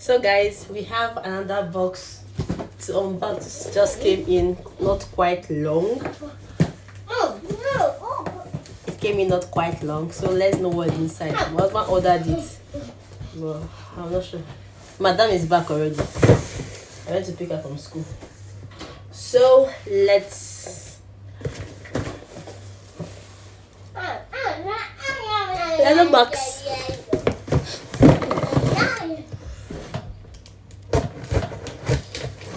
So guys, we have another box to unbox. Just came in, not quite long. It came in not quite long, so let's know what's inside. My husband ordered it, but I'm not sure. Madam is back already. I went to pick her from school. So let's. Another box.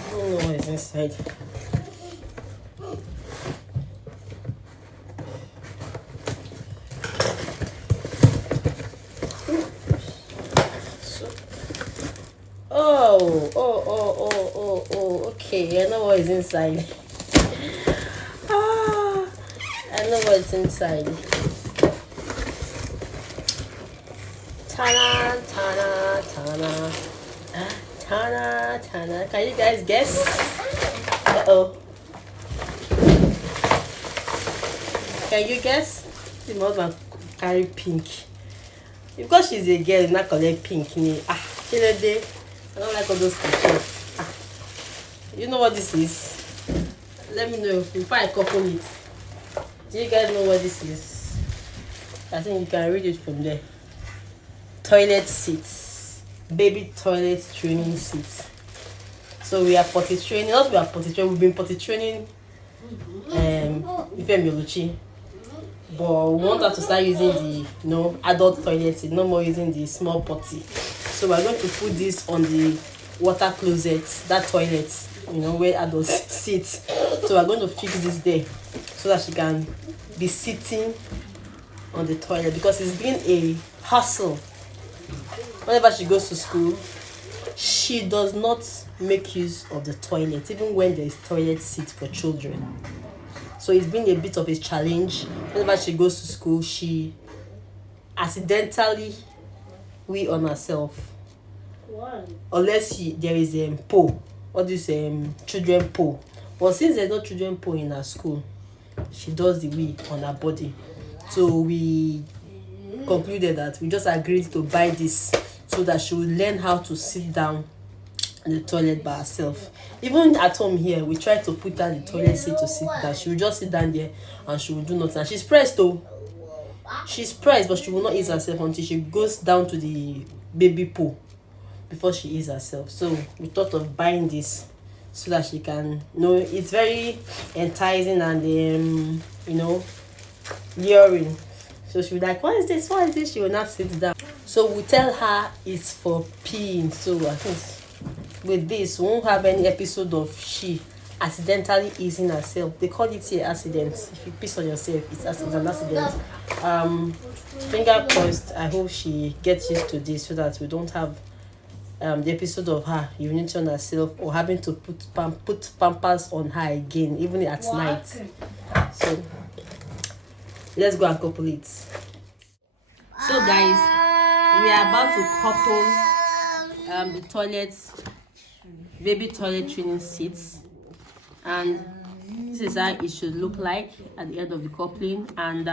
I don't know what is inside. Oh, okay. I know what is inside. I know what's inside. Tana, tana, tana. Tana, tana. Can you guys guess? Uh-oh. Can you guess? The mother carry pink. Because she's a girl, not collect pink. I don't like all those pictures. You know what this is? Let me know before I couple it. Do you guys know what this is? I think you can read it from there. Toilet seats. Baby toilet training seats. So we are potty training. Not we are potty training. We've been potty training Ifemioluchi. But we want her to start using the adult toilet seat, no more using the small potty. So we're going to put this on the water closet, that toilet, where adults sit. So we're going to fix this there so that she can be sitting on the toilet, because it's been a hassle. Whenever she goes to school, she does not make use of the toilet, even when there is toilet seat for children. So it's been a bit of a challenge. Whenever she goes to school, she accidentally wee on herself. Why? Unless there is a pole, or this children pole. But since there's no children pole in her school, she does the wee on her body. So we concluded that we just agreed to buy this so that she will learn how to sit down in the toilet by herself. Even at home here, we try to put her in the toilet seat to sit down. She will just sit down there and she will do nothing. And she's pressed though. She's pressed, but she will not ease herself until she goes down to the baby pool before she ease herself. So we thought of buying this so that she can it's very enticing and luring. So she will like, what is this? What is this? She will not sit down. So we tell her it's for peeing. So I think with this, we won't have any episode of she accidentally easing herself. They call it here accident. If you piss on yourself, it's an accident. Finger crossed. I hope she gets used to this so that we don't have the episode of her urinating on herself or having to put pampers on her again, even at night. So let's go and couple it. So guys, we are about to couple the toilets, baby toilet training seats, and this is how it should look like at the end of the coupling. And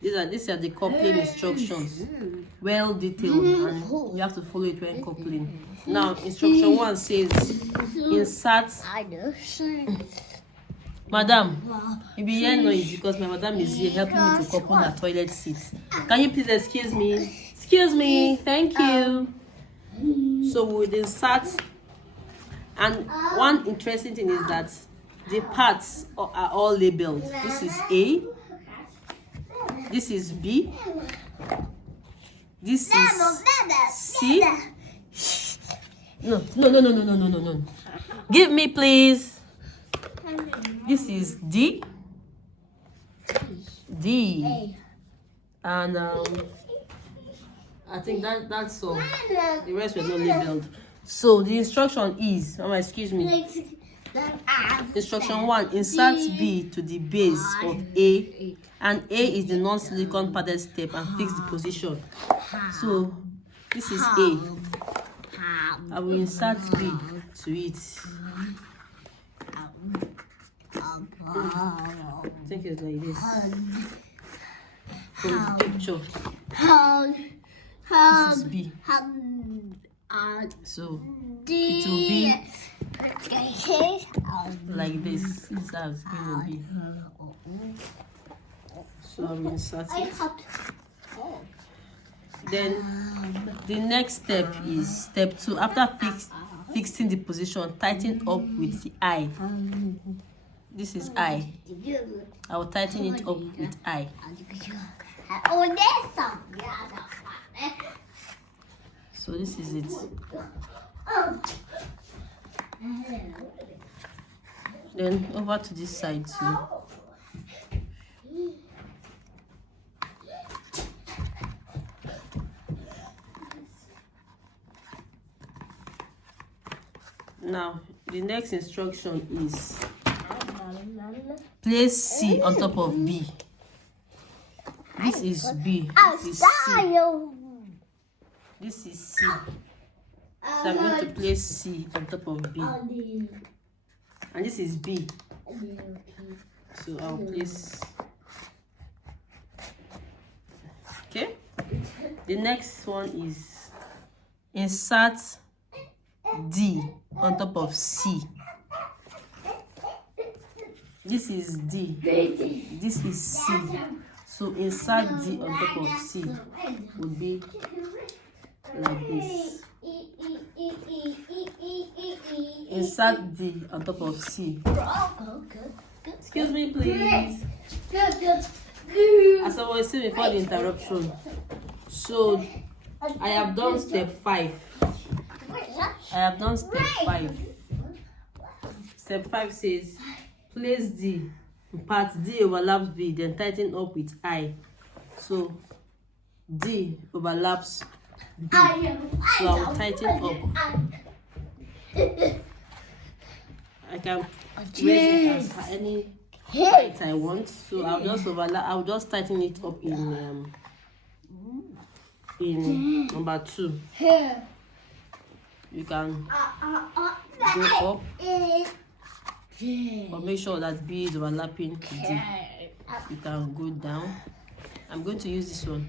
these are the coupling instructions, well detailed, and you have to follow it when coupling. Now instruction 1 says insert. Madam, you be here noise because my madam is here helping me to couple her toilet seat. Can you please excuse me? Excuse me, thank you. So we would insert, and one interesting thing is that the parts are all labeled. This is A, this is B, this is C. No. Give me, please. This is D, and I think that's all. The rest were not labeled. So the instruction is, excuse me. Instruction 1, insert B to the base of A, and A is the non-silicone padded step, and fix the position. So this is A. I will insert B to it. I think it's like this. From the picture. This is B. So it will be like this. This is how it's going to be. So I'm inserting. Then the next step is step 2. After fixing the position, tighten up with the eye. This is eye. I will tighten it up with eye. So this is it. Then over to this side too. Now the next instruction is place C on top of B. This is B. This is C. This is C. So I'm going to place C on top of B. And this is B. So I'll place. Okay. The next one is insert D on top of C. This is D. This is C. So insert D on top of C would be like this. Insert D on top of C. Excuse me, please. As I was saying before the interruption, so I have done step 5. I have done step 5. Step 5 says place D. Part D overlaps B, then tighten up with I. So D overlaps B. So I will tighten up. I can raise it as any height I want. So I'll just I'll just tighten it up in number 2. You can go up, but make sure that B is overlapping to D. You can go down. I'm going to use this one,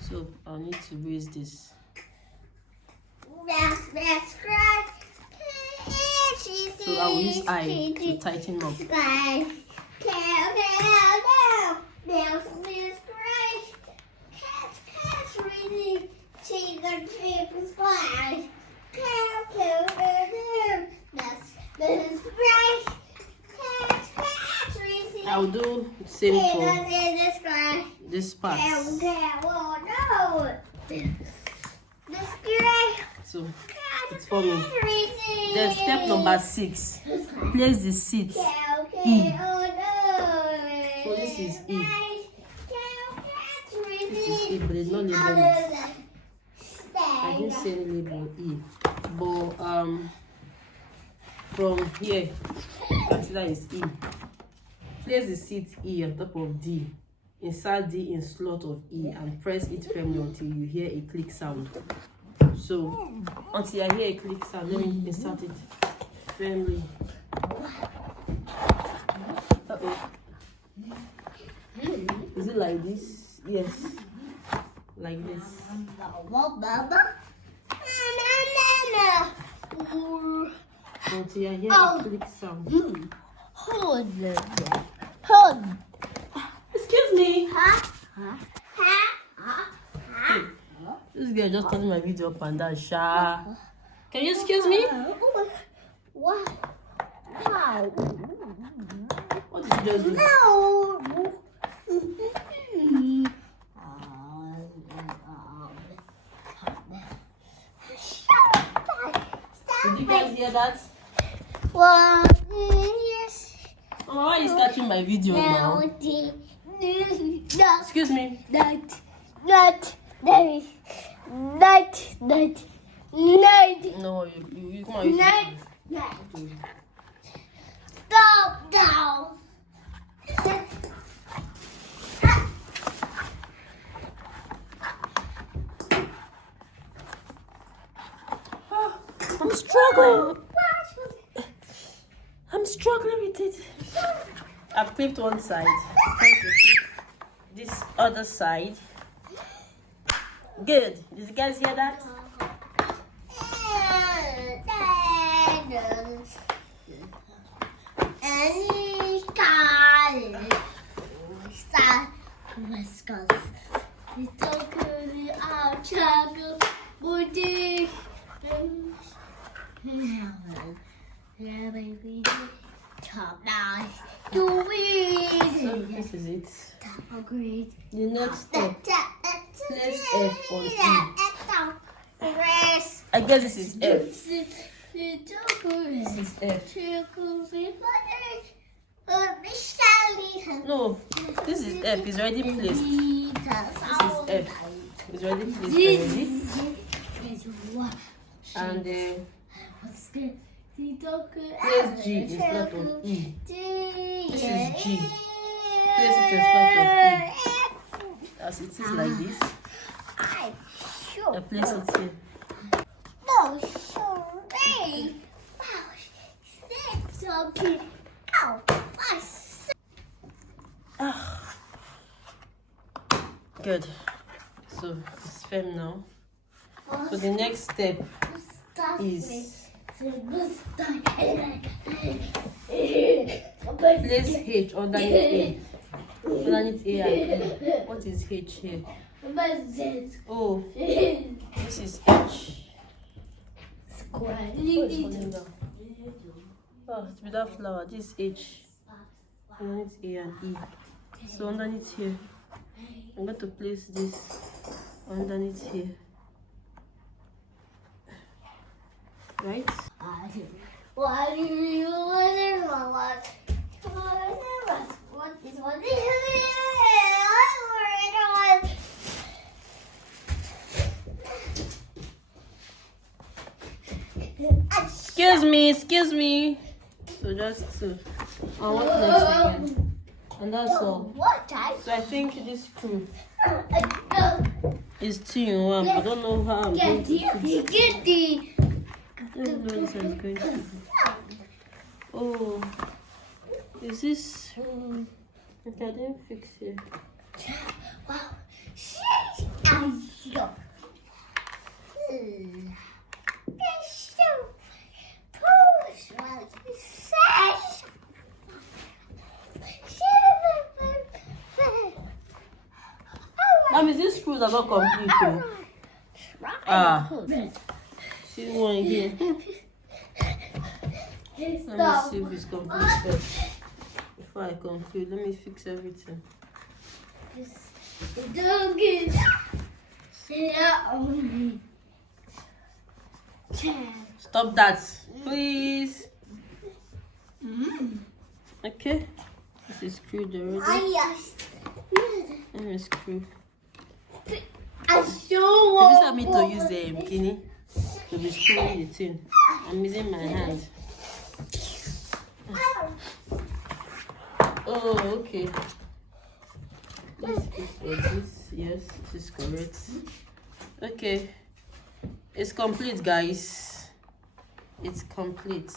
so I'll need to raise this. So I will use I to tighten up. I'll do the same for this part. So it's for me. Then step number 6. Place the seat E. So this is E. This is E, but it's not labeled. I didn't say any label E. But from here, consider it's E. Place the seat E on top of D. Insert D in slot of E and press it firmly until you hear a click sound. So until I hear a click sound, let me insert it firmly. Is it like this? Yes. Like this. Until I hear a click sound. Hold. Excuse me. Hey, this girl just turning my video up and down. Sha. Can you excuse me? What? Wow. What did you just do? No. Did you guys hear that? Well, yes. Oh, why are you catching my video now? Excuse me. No, you come on. Stop now. I'm struggling. I'm struggling with it. I've clipped one side. This other side. Good. Did you guys hear that? Yeah, baby. Top nine. Do it. So this is it. Top grade. The next step. Place F on E. I guess this is F. This is F. No, this is F. It's already placed. This is F. It's already placed already. And place G instead of E. This is G. Place it instead of E. As it is like this. I place it here. Good. So it's firm now. So the next step is place H underneath A. Underneath A and E. What is H here? Oh, this is H. Oh, it's without flower. This is H. Underneath A and E. So underneath here, I'm going to place this underneath here. Right? Excuse me. So just what next again? And that's all. So I think this screw is 2 in 1. I don't know how I'm going to fix it. I don't know what I'm going to do. Oh, is this? Okay, I didn't fix it. That means these screws are not complete though. See one here. Let me see if it's complete first. Before I conclude, let me fix everything. Stop that, please. Okay. This is screwed already. Let me screw. If you want me to use a bikini to be screwing the thing, I'm using my hand. Oh, okay. This is for this. Yes, this is correct. Okay. It's complete, guys. It's complete.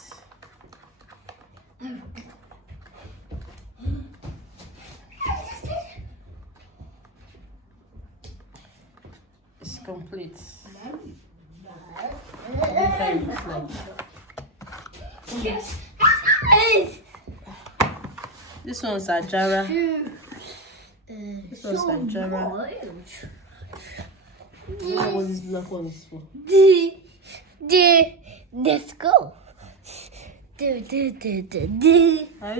It's complete. This one's a Jara. This one's a Jara. I don't know what this black one is for. Let's go. I really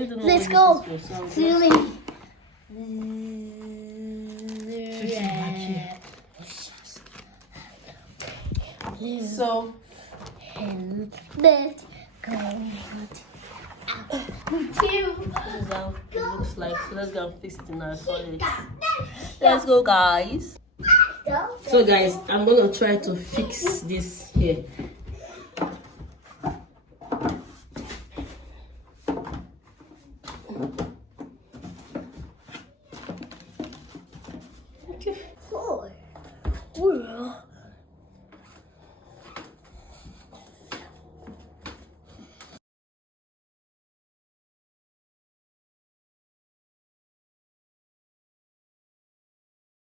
don't know Let's what go. this is for. So let's go. this is how it looks like. So let's go and fix it in our toilet. Let's go, guys. So guys, I'm gonna try to fix this here.